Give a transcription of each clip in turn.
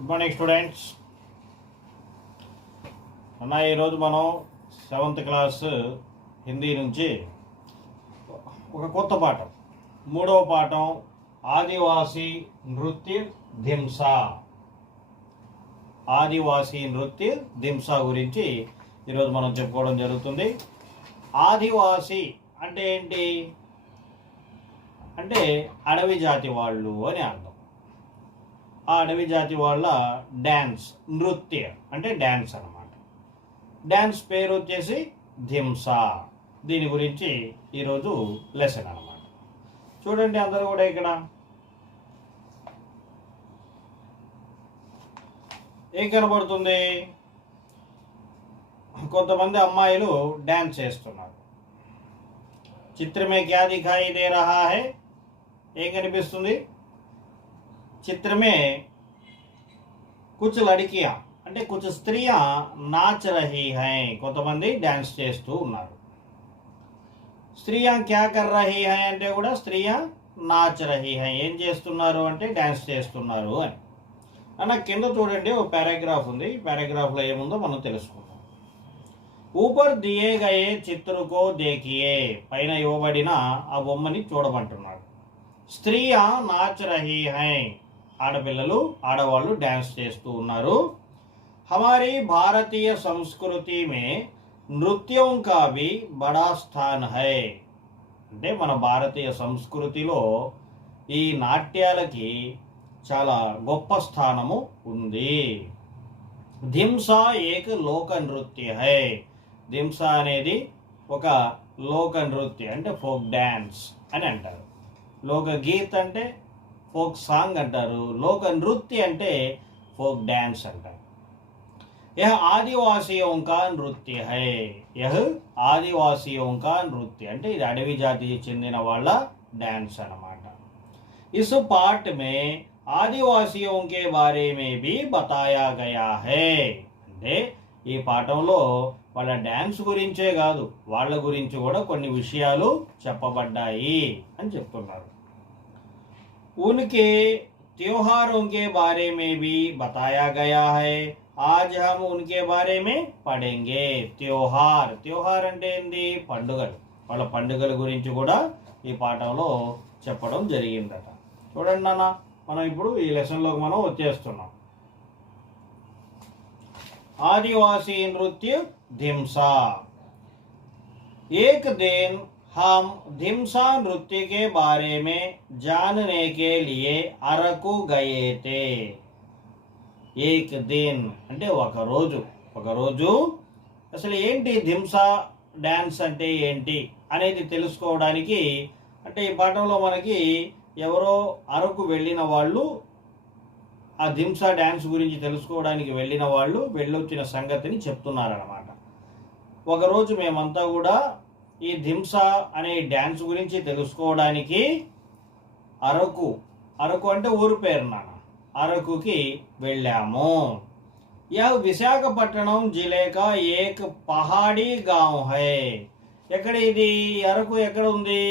Good morning students. అన్న ఈరోజు మనం 7th క్లాస్ హిందీ నుంచి ఒక కొత్త పాఠం, 3వ పాఠం ఆదివాసీ నృత్య ధింసా. ఆదివాసీ నృత్య ధింసా గురించి ఈరోజు మనం చెప్పుకోవడం జరుగుతుంది. ఆదివాసీ అంటే ఏంటి అంటే అడవి జాతి వాళ్ళు అని అర్థం. ఆ అడవి జాతి వాళ్ళ డ్యాన్స్, నృత్య అంటే డ్యాన్స్ అన్నమాట. డ్యాన్స్ పేరు వచ్చేసి ధింసా. దీని గురించి ఈరోజు లెసన్ అన్నమాట. చూడండి అందరూ కూడా ఇక్కడ ఏం కనబడుతుంది, కొంతమంది అమ్మాయిలు డ్యాన్స్ చేస్తున్నారు. చిత్రమే క్యా దిఖాయి దే రహా హై, ఏం కనిపిస్తుంది చిత్రమే కుచ్ లడికియా అంటే కుచ్ స్త్రీయా నాచ్ రహీ హై, కొంతమంది డ్యాన్స్ చేస్తూ ఉన్నారు. స్త్రీయా క్యా కర్ రహీ హై అంటే కూడా స్త్రీయా నాచ్ రహీ హై, ఏం చేస్తున్నారు అంటే డ్యాన్స్ చేస్తున్నారు అని. అన్న కింద చూడండి ఒక పారాగ్రాఫ్ ఉంది, పారాగ్రాఫ్లో ఏముందో మనం తెలుసుకుందాం. ఊపర్ దియే గయే చిత్రకో దేకియే, పైన ఇవ్వబడిన ఆ బొమ్మని చూడమంటున్నాడు. స్త్రీయా నాచ్ రహీ హై, ఆడపిల్లలు ఆడవాళ్ళు డ్యాన్స్ చేస్తూ ఉన్నారు. హమారీ భారతీయ సంస్కృతి మే నృత్యం కా భీ బడా స్థాన్ హై, అంటే మన భారతీయ సంస్కృతిలో ఈ నాట్యాలకి చాలా గొప్ప స్థానము ఉంది. ధింసా ఏక్ లోక నృత్య హై, ధింసా అనేది ఒక లోక నృత్య అంటే ఫోక్ డ్యాన్స్ అని అంటారు. లోక గీత్ అంటే ఫోక్ సాంగ్ అంటారు, లోక నృత్య అంటే ఫోక్ డ్యాన్స్ అంటారు. యహ్ ఆదివాసియోं का నృత్య హై, యహ్ ఆదివాసియోं का నృత్య అంటే ఇది అడవి జాతికి చెందిన వాళ్ళ డ్యాన్స్ అన్నమాట. ఇస్ పార్ట్ మే ఆదివాసియోं के बारे में भी बताया गया है, అంటే ఈ పాఠంలో వాళ్ళ డ్యాన్స్ గురించే కాదు వాళ్ళ గురించి కూడా కొన్ని విషయాలు చెప్పబడ్డాయి అని చెప్తున్నారు. उनके त्योहारों के बारे में भी बताया गया है, आज हम उनके बारे में पढ़ेंगे. त्योहार, त्योहार అంటే ఏంది పండుగలు, వాళ్ళ పండుగల గురించి కూడా ఈ పాఠంలో చెప్పడం జరిగిందట. చూడండి నాన్న, మనం ఇప్పుడు ఈ లెసన్లోకి మనం వచ్చేస్తున్నాం. ఆదివాసీ నృత్య ధింసా. एक दिन हम धिंसा नृत्य के बारे में जानने के लिए अరకు गए थे. एक दिन అంటే ఒకరోజు అసలు ఏంటి ధింసా డ్యాన్స్ అంటే ఏంటి అనేది తెలుసుకోవడానికి, అంటే ఈ పాఠంలో మనకి ఎవరో అరకు వెళ్ళిన వాళ్ళు, ఆ ధింసా డ్యాన్స్ గురించి తెలుసుకోవడానికి వెళ్ళిన వాళ్ళు వెళ్ళొచ్చిన సంగతిని చెప్తున్నారన్నమాట. ఒకరోజు మేమంతా కూడా ఈ ధింసా అనే డ్యాన్స్ గురించి తెలుసుకోవడానికి అరకు అంటే ఊరు పేరు నాన్న, అరకుకి వెళ్ళాము. యహ్ విశాఖపట్నం జిలే కా ఏక్ పహాడీ గాంవ్ హై, ఎక్కడ ఇది అరకు ఎక్కడ ఉంది,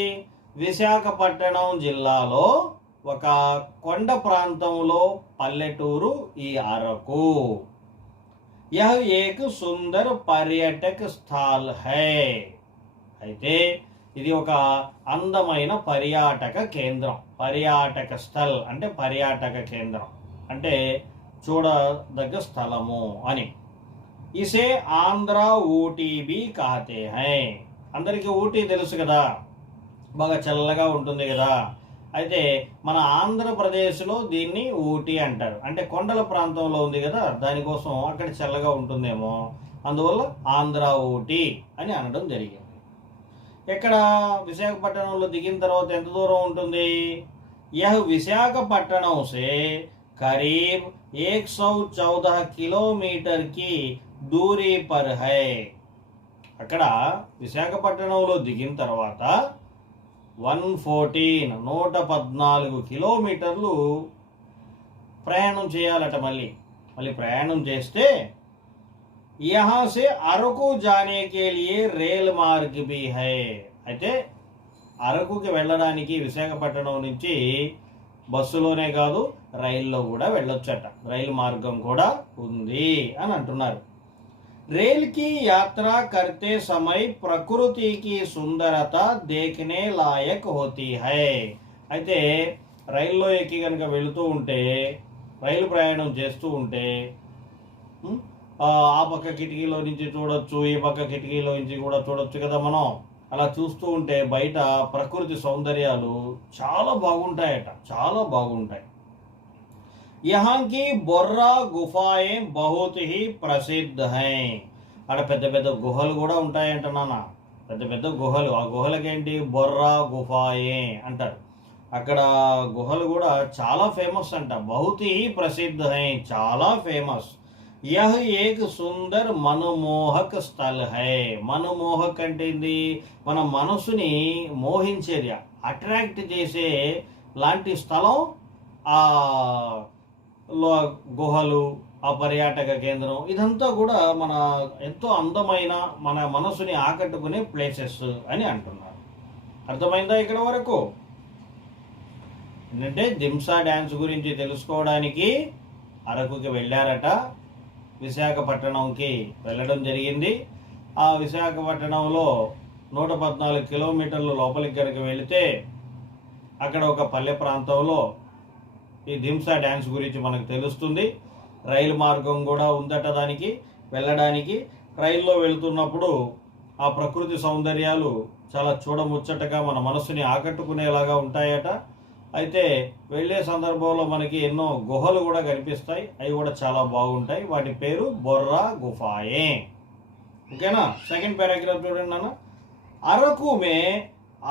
విశాఖపట్నం జిల్లాలో ఒక కొండ ప్రాంతంలో పల్లెటూరు ఈ అరకు. యహ్ ఏక్ సుందర్ పర్యాటక స్థల్ హై, అయితే ఇది ఒక అందమైన పర్యాటక కేంద్రం. పర్యాటక స్థల్ అంటే పర్యాటక కేంద్రం అంటే చూడదగ్గ స్థలము అని. ఇసే ఆంధ్ర ఊటీ బి కాతే హై, అందరికీ ఊటీ తెలుసు కదా, బాగా చల్లగా ఉంటుంది కదా. అయితే మన ఆంధ్రప్రదేశ్లో దీన్ని ఊటీ అంటారు, అంటే కొండల ప్రాంతంలో ఉంది కదా, దానికోసం అక్కడ చల్లగా ఉంటుందేమో, అందువల్ల ఆంధ్ర ఊటీ అని అనడం జరిగింది. ఎక్కడ విశాఖపట్నంలో దిగిన తర్వాత ఎంత దూరం ఉంటుంది, యహ్ విశాఖపట్నం సే కరీబ్ 114 కిలోమీటర్ కి దూరీ పర్ హై. అక్కడ విశాఖపట్నంలో దిగిన తర్వాత 114 కిలోమీటర్లు ప్రయాణం చేయాలట. మళ్ళీ ప్రయాణం చేస్తే यहाँ से అరకు जाने के लिए रेल मार्ग भी है, అయితే అరకుకి వెళ్ళడానికి విశాఖపట్నం నుంచి బస్సులోనే కాదు రైల్లో కూడా వెళ్ళొచ్చట, రైలు మార్గం కూడా ఉంది అని అంటున్నారు. रेल की यात्रा करते समय प्रकृति की सुंदरता देखने लायक होती है. అయితే రైల్లో ఎక్కి కనుక వెళుతూ ఉంటే, రైలు ప్రయాణం చేస్తూ ఉంటే ఆ పక్క కిటికీలో నుంచి చూడొచ్చు, ఈ పక్క కిటికీలో నుంచి కూడా చూడొచ్చు కదా మనం. అలా చూస్తూ ఉంటే బయట ప్రకృతి సౌందర్యాలు చాలా బాగుంటాయట, చాలా బాగుంటాయి. यहाँ की బొర్రా గుఫాయే बहुत ही ప్రసిద్ధ హై. అక్కడ పెద్ద పెద్ద గుహలు కూడా ఉంటాయంట నాన్న, పెద్ద పెద్ద గుహలు. ఆ గుహలకేంటి బొర్రా గుఫాయే అంటారు. అక్కడ గుహలు కూడా చాలా ఫేమస్ అంట. बहुत ही ప్రసిద్ధ హై, చాలా ఫేమస్. यह एक సుందర్ మనమోహక్ స్థల్ హై. మనమోహక్ అంటే ఏంది? మన మనసుని మోహించేది, అట్రాక్ట్ చేసే లాంటి స్థలం ఆ గుహలు, ఆ పర్యాటక కేంద్రం, ఇదంతా కూడా మన ఎంతో అందమైన, మన మనసుని ఆకట్టుకునే ప్లేసెస్ అని అంటున్నారు. అర్థమైందా ఇక్కడ వరకు? ఏంటంటే దింసా డ్యాన్స్ గురించి తెలుసుకోవడానికి అరకుకి వెళ్ళారట, విశాఖపట్నంకి వెళ్ళడం జరిగింది. ఆ విశాఖపట్నంలో 114 కిలోమీటర్లు లోపలికి కనుక వెళితే అక్కడ ఒక పల్లె ప్రాంతంలో ఈ దింసా డ్యాన్స్ గురించి మనకు తెలుస్తుంది. రైలు మార్గం కూడా ఉందట దానికి వెళ్ళడానికి. రైల్లో వెళుతున్నప్పుడు ఆ ప్రకృతి సౌందర్యాలు చాలా చూడముచ్చటగా మన మనసుని ఆకట్టుకునేలాగా ఉంటాయట. అయితే వెళ్ళే సందర్భంలో మనకి ఎన్నో గుహలు కూడా కనిపిస్తాయి, అవి కూడా చాలా బాగుంటాయి. వాటి పేరు బొర్రా గుఫాయే. ఓకేనా? సెకండ్ पैराग्राफ చూడండి నాన్న. అరకు మే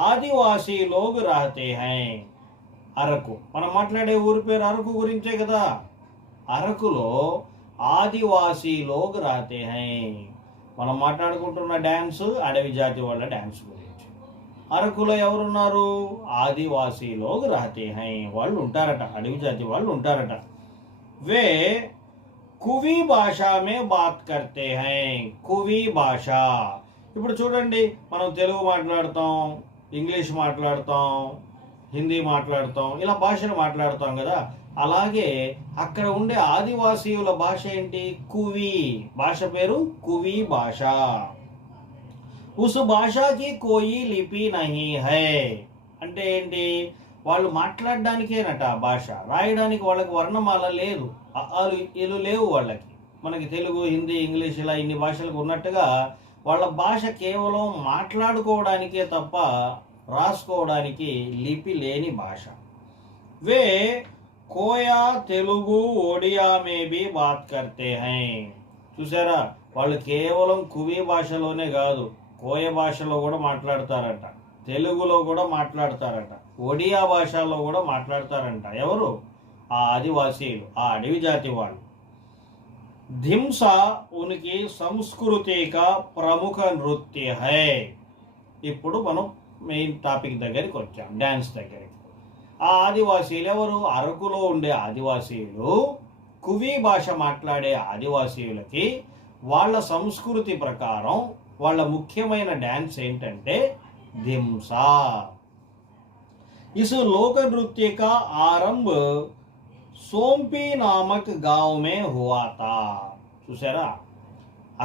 ఆదివాసీ లోగ్ రహతే హై. అరకు, మనం మాట్లాడే ఊరి పేరు అరకు గురించే కదా. అరకులో ఆదివాసీ లోగ్ రహతే హై. మనం మాట్లాడుకుంటున్న డ్యాన్స్ అడవి జాతి వాళ్ళ డ్యాన్స్ గురించి. అరకులో ఎవరున్నారు? ఆదివాసీ లోగ్ రహతే హై, వాళ్ళు ఉంటారట, అడవి జాతి వాళ్ళు ఉంటారట. వే కువి భాషా మే బాత్ కర్తే హై. కువి భాష. ఇప్పుడు చూడండి, మనం తెలుగు మాట్లాడతాం, ఇంగ్లీష్ మాట్లాడతాం, హిందీ మాట్లాడతాం, ఇలా భాషను మాట్లాడతాం కదా. అలాగే అక్కడ ఉండే ఆదివాసీయుల భాష ఏంటి? కువి. భాష పేరు కువి భాష. ఉస్ భాషకి కోయి లిపి నహీ హై. అంటే ఏంటి? వాళ్ళు మాట్లాడడానికేనట భాష, రాయడానికి వాళ్ళకి వర్ణమాల లేదు, ఇలు లేవు వాళ్ళకి. మనకి తెలుగు, హిందీ, ఇంగ్లీష్ ఇలా ఇన్ని భాషలకు ఉన్నట్టుగా వాళ్ళ భాష కేవలం మాట్లాడుకోవడానికే తప్ప రాసుకోవడానికి లిపి లేని భాష. వే కోయా తెలుగు ఒడియా మే భీ బాత్ కర్తే హై. చూసారా, వాళ్ళు కేవలం కువి భాషలోనే కాదు, కోయ భాషలో కూడా మాట్లాడతారట, తెలుగులో కూడా మాట్లాడతారట, ఒడియా భాషలో కూడా మాట్లాడతారంట. ఎవరు? ఆ ఆదివాసీలు, ఆ అడవి జాతి వాళ్ళు. ధింసా ఉనికి సంస్కృతి కా ప్రముఖ నృత్య హై. ఇప్పుడు మనం మెయిన్ టాపిక్ దగ్గరికి వచ్చాం, డ్యాన్స్ దగ్గరికి. ఆ ఆదివాసీలు ఎవరు? అరకులో ఉండే ఆదివాసీలు, కువి భాష మాట్లాడే ఆదివాసీయులకి వాళ్ళ సంస్కృతి ప్రకారం వాళ్ళ ముఖ్యమైన డ్యాన్స్ ఏంటంటే ధింసా. इस लोक नृत्य का आरंभ సోంపి నామక్ గావ్ మే హువా తా. చూసారా,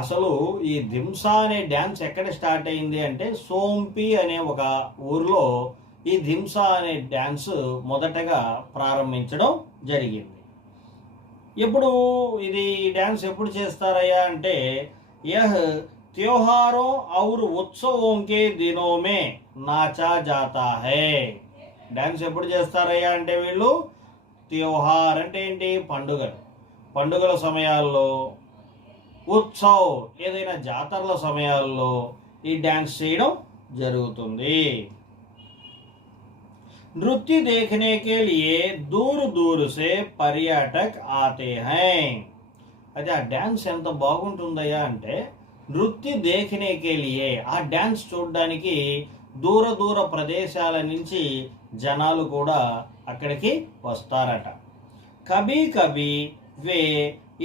అసలు ఈ ధింసా అనే డ్యాన్స్ ఎక్కడ స్టార్ట్ అయింది అంటే సోంపి అనే ఒక ఊర్లో ఈ ధింసా అనే డ్యాన్స్ మొదటగా ప్రారంభించడం జరిగింది. ఎప్పుడు ఇది డ్యాన్స్ ఎప్పుడు చేస్తారయ్యా అంటే యహ్ त्योहारों और उत्सवों के दिनों में नाचा जाता है. డ్యాన్స్ ఎప్పుడు చేస్తారయ్యా అంటే వీళ్ళు త్యోహార్ అంటే ఏంటి? పండుగలు, పండుగల సమయాల్లో, ఉత్సవ్ ఏదైనా జాతరల సమయాల్లో ఈ డ్యాన్స్ చేయడం జరుగుతుంది. నృత్య देखने के लिए दूर दूर से पर्यटक आते हैं. అయితే ఆ డ్యాన్స్ ఎంత బాగుంటుందయ్యా అంటే నృత్య देखने के लिए, ఆ డ్యాన్స్ చూడడానికి దూర దూర ప్రదేశాల నుంచి జనాలు కూడా అక్కడికి వస్తారట. కభీ కభీ వే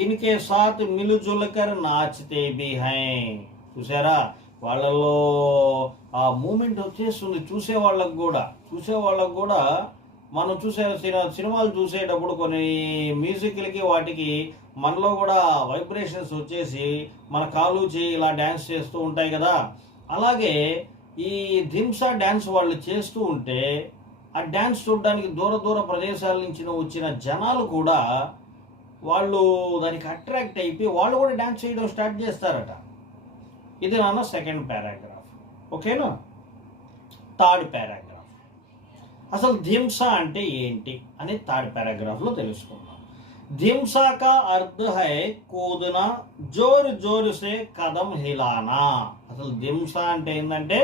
ఇన్కే సాత్ మిలుజులకర్ నాచతే భీ హై. చూసారా, వాళ్ళలో ఆ మూమెంట్ వచ్చేస్తుంది చూసే వాళ్ళకు కూడా మనం సినిమాలు చూసేటప్పుడు కొన్ని మ్యూజిక్లకి వాటికి మనలో కూడా వైబ్రేషన్స్ వచ్చేసి మన కాలు చేయి ఇలా డ్యాన్స్ చేస్తూ ఉంటాయి కదా. అలాగే ఈ ధింసా డ్యాన్స్ వాళ్ళు చేస్తూ ఉంటే ఆ డ్యాన్స్ చూడడానికి దూర దూర ప్రదేశాల నుంచి వచ్చిన జనాలు కూడా వాళ్ళు దానికి అట్రాక్ట్ అయిపోయి వాళ్ళు కూడా డ్యాన్స్ చేయడం స్టార్ట్ చేస్తారట. ఇది నాన్న సెకండ్ పారాగ్రాఫ్. ఓకేనా. థర్డ్ పారాగ్రాఫ్, అసలు ధింస అంటే ఏంటి అని థర్డ్ పారాగ్రాఫ్లో తెలుసుకుందాం. ధింసా కా అర్థ హై కూదనా, జోరు జోరు సే కదం హిలానా. అసలు ధింస అంటే ఏంటంటే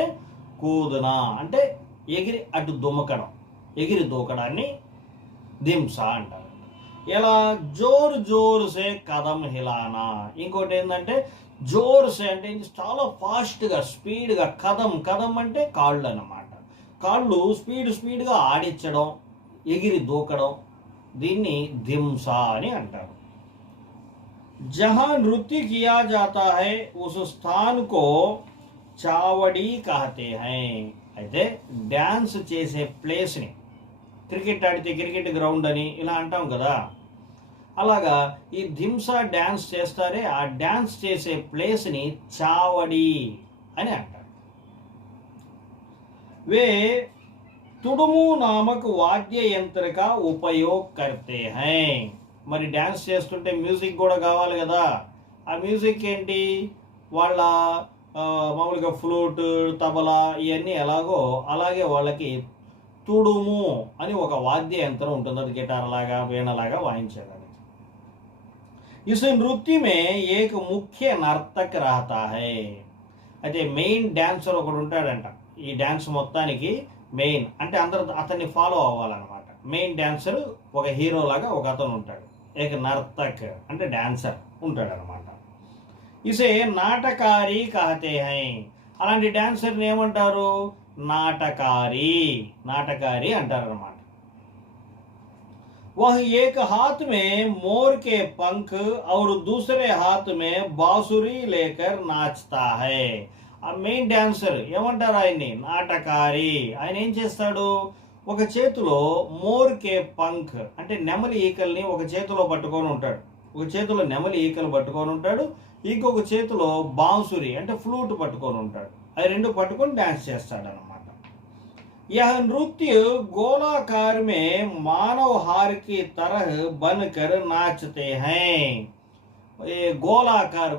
కూదనా అంటే ఎగిరి అటు దుమకడం, ఎగిరి దూకడాన్ని ధింస అంటారు. ఎలా జోరు జోరు సే కదం హిలానా. ఇంకోటి ఏంటంటే జోరు సే అంటే చాలా ఫాస్ట్గా స్పీడ్గా, కదం అంటే కాళ్ళు అన్నమాట. కాళ్ళు స్పీడ్గా ఆడించడం, ఎగిరి దూకడం, దీన్ని ధింస అని అంటారు. జహా నృత్య కియా జాతా హై ఉస్ స్థాన్ కో చావడి కహతే హై. అయితే డ్యాన్స్ చేసే ప్లేస్ని, క్రికెట్ ఆడితే క్రికెట్ గ్రౌండ్ అని ఇలా అంటాం కదా, అలాగా ఈ ధింస డ్యాన్స్ చేస్తారే ఆ డ్యాన్స్ చేసే ప్లేస్ని చావడి అని అంటారు. वे तुडमू नामक वाद्य यंत्र का उपयोग करते हैं. మరి డ్యాన్స్ చేస్తుంటే మ్యూజిక్ కూడా కావాలి కదా. ఆ మ్యూజిక్ ఏంటి, వాళ్ళ మామూలుగా ఫ్లూట్, తబలా ఇవన్నీ ఎలాగో అలాగే వాళ్ళకి తుడుము అని ఒక వాద్య యంత్రం ఉంటుంది. అది గిటార్ లాగా వీణలాగా వాయించేదానికి. इस नृत्य में एक मुख्य नर्तक रहता है. అయితే మెయిన్ డాన్సర్ ఒకడు ఉంటాడంట. ఈ డ్యాన్స్ మొత్తానికి మెయిన్ అంటే అందరూ అతన్ని ఫాలో అవ్వాలన్నమాట. మెయిన్ డాన్సర్ ఒక హీరో లాగా ఒక అతను ఉంటాడు. ఏక నర్తక్ అంటే డాన్సర్ ఉంటాడు అనమాట. ఇసే నాటకారి కహతే హై. అలాంటి డాన్సర్ని ఏమంటారు, నాటకారి అంటారు అనమాట. वह एक हाथ में मोर के पंख और दूसरे हाथ में बांसुरी लेकर नाचता है. ఆ మెయిన్ డాన్సర్ ఏమంటారు ఆయన్ని, నాటకారి. ఆయన ఏం చేస్తాడు, ఒక చేతిలో మోర్ కే పంఖ్ అంటే నెమలి ఈకల్ని ఒక చేతిలో పట్టుకొని ఉంటాడు. ఒక చేతిలో నెమలి ఈకలు పట్టుకొని ఉంటాడు, ఇంకొక చేతిలో బాంసురి అంటే ఫ్లూట్ పట్టుకొని ఉంటాడు. అవి రెండు పట్టుకొని డ్యాన్స్ చేస్తాడు అనమాట. यह नृत्य गोलाकार में मानव हार की तरह बनकर नाचते हैं. గోళాకార్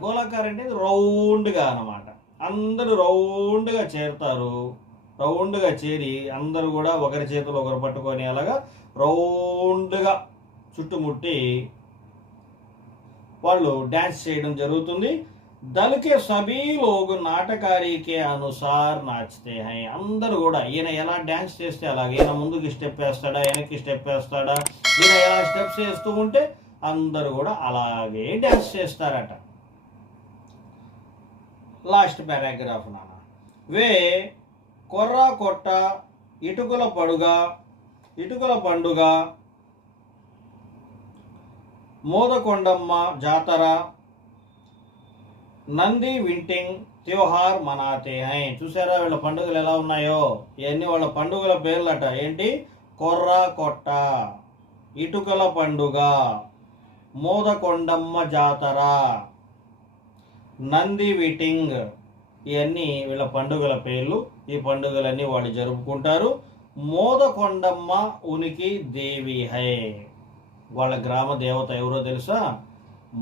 అంటే రౌండ్గా అనమాట. అందరూ రౌండ్గా చేరుతారు. రౌండ్గా చేరి అందరూ కూడా ఒకరి చేతులు ఒకరు పట్టుకొని అలాగా రౌండ్గా చుట్టుముట్టి వాళ్ళు డ్యాన్స్ చేయడం జరుగుతుంది. దల్ కే సభీ లోగ్ నాటకారి కే అనుసార్ నాచతే హై. అందరూ కూడా ఈయన ఎలా డ్యాన్స్ చేస్తే అలాగే, ఈయన ముందుకి స్టెప్ వేస్తాడా వెనక్కి స్టెప్ వేస్తాడా, ఈయన ఎలా స్టెప్స్ వేస్తూ ఉంటే అందరూ కూడా అలాగే డ్యాన్స్ చేస్తారట. లాస్ట్ పారాగ్రాఫ్ నాన్న. వే కొర్రా కొట్ట, ఇటుకల పండుగ, మోదకొండమ్మ జాతర, నంది వింటింగ్ త్యోహార్ మనాతే హై. చూసారా వీళ్ళ పండుగలు ఎలా ఉన్నాయో, ఇవన్నీ వాళ్ళ పండుగల పేర్లట. ఏంటి, కొర్రా కొట్ట, ఇటుకల పండుగ, మోదకొండమ్మ జాతర, నంది విటింగ్, ఇవన్నీ వీళ్ళ పండుగల పేర్లు. ఈ పండుగలన్నీ వాళ్ళు జరుపుకుంటారు. మోదకొండమ్మ ఉనికి దేవి హై. వాళ్ళ గ్రామ దేవత ఎవరో తెలుసా,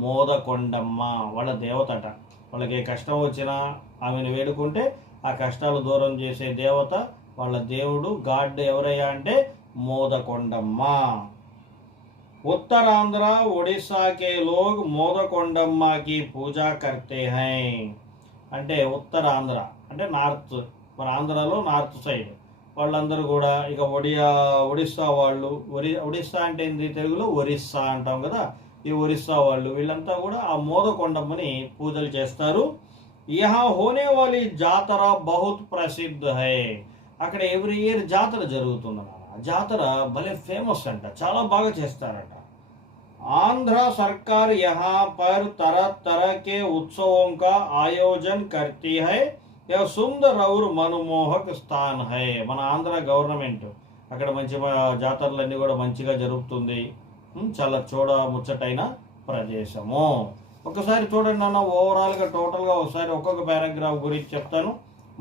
మోదకొండమ్మ వాళ్ళ దేవతట. వాళ్ళకి ఏ కష్టం వచ్చినా ఆమెను వేడుకుంటే ఆ కష్టాలు దూరం చేసే దేవత వాళ్ళ దేవుడు, గాడ్ ఎవరయ్యా అంటే మోదకొండమ్మ. उत्तरांध्र ओडिशा के लोग मोदकोंडम्मा की पूजा करते हैं. అంటే ఉత్తరాంధ్ర అంటే నార్త్, మన ఆంధ్రాలో నార్త్ సైడ్ వాళ్ళందరూ కూడా ఇక ఒడిస్సా వాళ్ళు, ఒడిస్సా అంటే ఏంది తెలుగులో ఒరిస్సా అంటాం కదా, ఈ ఒరిస్సా వాళ్ళు వీళ్ళంతా కూడా ఆ మోదకొండమ్మని పూజలు చేస్తారు. యహా హోనే వాली జాతర బహుత్ ప్రసిద్ధ హై. అక్కడ ఎవ్రీ ఇయర్ జాతర జరుగుతుంది. జాతర భలే ఫేమస్ అంట, చాలా బాగా చేస్తారట. आंध्र सरकार यहाँ पर तरह तरह के उत्सवों का आयोजन करती है. यह सुंदर और मनमोहक स्थान है. మన ఆంధ్ర గవర్నమెంట్ అక్కడ మంచి జాతరలన్నీ కూడా మంచిగా జరుగుతుంది. చాలా ముచ్చటైన ప్రదేశము. ఒకసారి చూడండి అన్న, ఓవరాల్గా టోటల్గా ఒకసారి ఒక్కొక్క పారాగ్రాఫ్ గురించి చెప్తాను.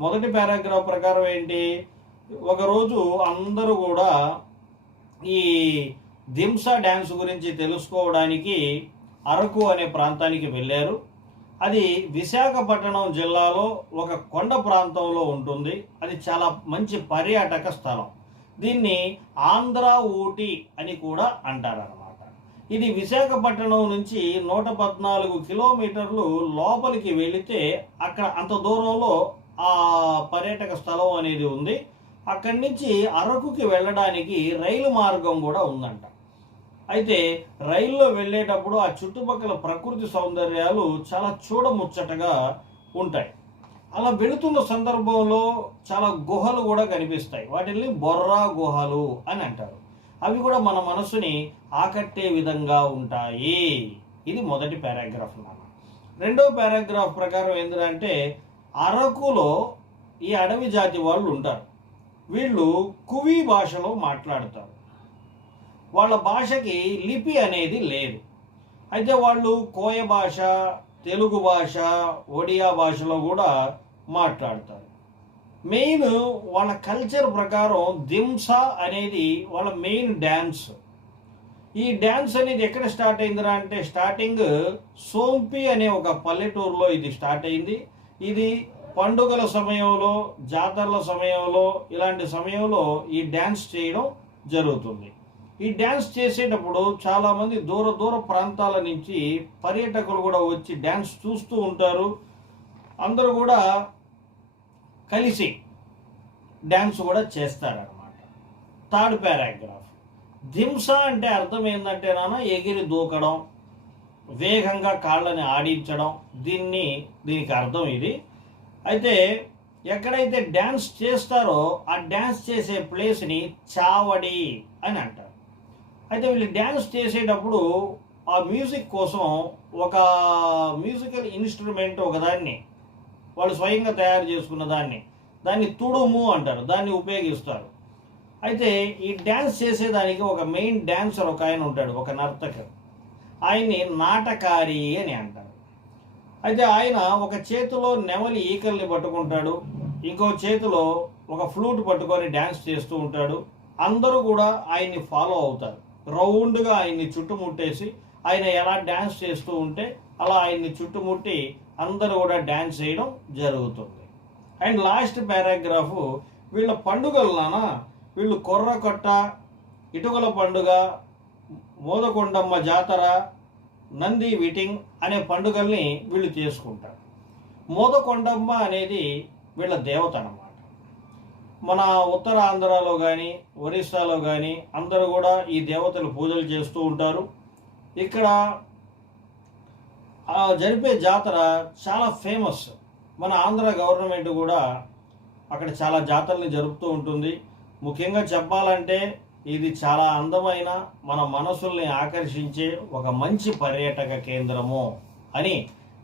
మొదటి పారాగ్రాఫ్ ప్రకారం ఏంటి, ఒకరోజు అందరూ కూడా ఈ దింసా డ్యాన్స్ గురించి తెలుసుకోవడానికి అరకు అనే ప్రాంతానికి వెళ్ళారు. అది విశాఖపట్నం జిల్లాలో ఒక కొండ ప్రాంతంలో ఉంటుంది. అది చాలా మంచి పర్యాటక స్థలం. దీన్ని ఆంధ్ర ఊటీ అని కూడా అంటారన్నమాట. ఇది విశాఖపట్నం నుంచి 114 కిలోమీటర్లు లోపలికి వెళితే అక్కడ అంత దూరంలో ఆ పర్యాటక స్థలం అనేది ఉంది. అక్కడి నుంచి అరకుకి వెళ్ళడానికి రైలు మార్గం కూడా ఉందంట. అయితే రైల్లో వెళ్ళేటప్పుడు ఆ చుట్టుపక్కల ప్రకృతి సౌందర్యాలు చాలా చూడముచ్చటగా ఉంటాయి. అలా వెళుతున్న సందర్భంలో చాలా గుహలు కూడా కనిపిస్తాయి. వాటిని బొర్రా గుహలు అని అంటారు. అవి కూడా మన మనసుని ఆకట్టే విధంగా ఉంటాయి. ఇది మొదటి పారాగ్రాఫ్ నాన్న. రెండో పారాగ్రాఫ్ ప్రకారం ఏంటంటే, అరకులో ఈ అడవి జాతి వాళ్ళు ఉంటారు. వీళ్ళు కువి భాషలో మాట్లాడతారు. వాళ్ళ భాషకి లిపి అనేది లేదు. అయితే వాళ్ళు కోయ భాష, తెలుగు భాష, ఒడియా భాషలో కూడా మాట్లాడతారు. మెయిన్ వాళ్ళ కల్చర్ ప్రకారం దింసా అనేది వాళ్ళ మెయిన్ డ్యాన్స్. ఈ డ్యాన్స్ అనేది ఎక్కడ స్టార్ట్ అయిందిరా అంటే, స్టార్టింగ్ సోంపి అనే ఒక పల్లెటూరులో ఇది స్టార్ట్ అయింది. ఇది పండుగల సమయంలో, జాతరల సమయంలో, ఇలాంటి సమయంలో ఈ డ్యాన్స్ చేయడం జరుగుతుంది. ఈ డ్యాన్స్ చేసేటప్పుడు చాలామంది దూర ప్రాంతాల నుంచి పర్యాటకులు కూడా వచ్చి డ్యాన్స్ చూస్తూ ఉంటారు. అందరూ కూడా కలిసి డ్యాన్స్ కూడా చేస్తారన్నమాట. థర్డ్ పారాగ్రాఫ్, దింసా అంటే అర్థం ఏంటంటే నాన్న, ఎగిరి దూకడం, వేగంగా కాళ్ళని ఆడించడం, దీనికి అర్థం ఇది. అయితే ఎక్కడైతే డ్యాన్స్ చేస్తారో ఆ డ్యాన్స్ చేసే ప్లేస్ని చావడి అని అంటారు. అయితే వీళ్ళు డ్యాన్స్ చేసేటప్పుడు ఆ మ్యూజిక్ కోసం ఒక మ్యూజికల్ ఇన్స్ట్రుమెంట్ ఒకదాన్ని వాళ్ళు స్వయంగా తయారు చేసుకున్న దాన్ని తుడుము అంటారు, దాన్ని ఉపయోగిస్తారు. అయితే ఈ డ్యాన్స్ చేసేదానికి ఒక మెయిన్ డ్యాన్సర్ ఒక ఆయన ఉంటాడు, ఒక నర్తకుడు. ఆయన్ని నాటకారి అని అంటారు. అయితే ఆయన ఒక చేతిలో నెమలి ఈకల్ని పట్టుకుంటాడు, ఇంకో చేతిలో ఒక ఫ్లూట్ పట్టుకొని డ్యాన్స్ చేస్తూ ఉంటాడు. అందరూ కూడా ఆయన్ని ఫాలో అవుతారు. రౌండ్గా ఆయన్ని చుట్టుముట్టేసి ఆయన ఎలా డ్యాన్స్ చేస్తూ ఉంటే అలా ఆయన్ని చుట్టుముట్టి అందరూ కూడా డ్యాన్స్ చేయడం జరుగుతుంది. అండ్ లాస్ట్ పారాగ్రాఫ్, వీళ్ళ పండుగలు నాన్న, వీళ్ళు కొర్రకొట్ట, ఇటుకల పండుగ, మోదకొండమ్మ జాతర, నంది విటింగ్ అనే పండుగల్ని వీళ్ళు చేసుకుంటారు. మోదకొండమ్మ అనేది వీళ్ళ దేవత అన్నమాట. మన ఉత్తర ఆంధ్రాలో కానీ ఒరిస్సాలో కానీ అందరూ కూడా ఈ దేవతలు పూజలు చేస్తూ ఉంటారు. ఇక్కడ జరిపే జాతర చాలా ఫేమస్. మన ఆంధ్ర గవర్నమెంట్ కూడా అక్కడ చాలా జాతరలు జరుపుతూ ఉంటుంది. ముఖ్యంగా చెప్పాలంటే ఇది చాలా అందమైన, మన మనసుల్ని ఆకర్షించే ఒక మంచి పర్యాటక కేంద్రము అని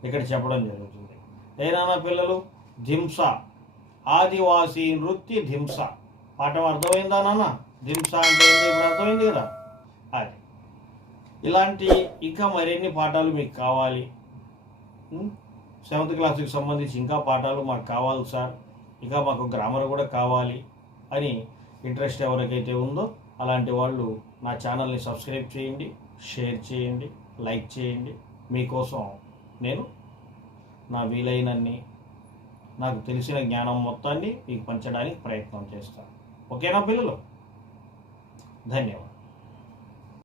ఇక్కడ చెప్పడం జరుగుతుంది. ఏనా పిల్లలు, దింసా ఆదివాసీ నృత్య దింసా పాఠం అర్థమైందా నాన్న? దింసా అంటే ఏంటో ఇప్పుడు అర్థమైంది కదా. అది ఇలాంటి ఇంకా మరిన్ని పాఠాలు మీకు కావాలి, 7th క్లాస్కి సంబంధించి ఇంకా పాఠాలు మాకు కావాలి సార్, ఇంకా మాకు గ్రామర్ కూడా కావాలి అని ఇంట్రెస్ట్ ఎవరికైతే ఉందో అలాంటి వాళ్ళు నా ఛానల్ని సబ్స్క్రైబ్ చేయండి, షేర్ చేయండి, లైక్ చేయండి. మీకోసం నేను నా వీలైనన్ని నాకు తెలిసిన జ్ఞానం మొత్తాన్ని మీకు పంచడానికి ప్రయత్నం చేస్తాను. ఓకేనా పిల్లలు? ధన్యవాదాలు.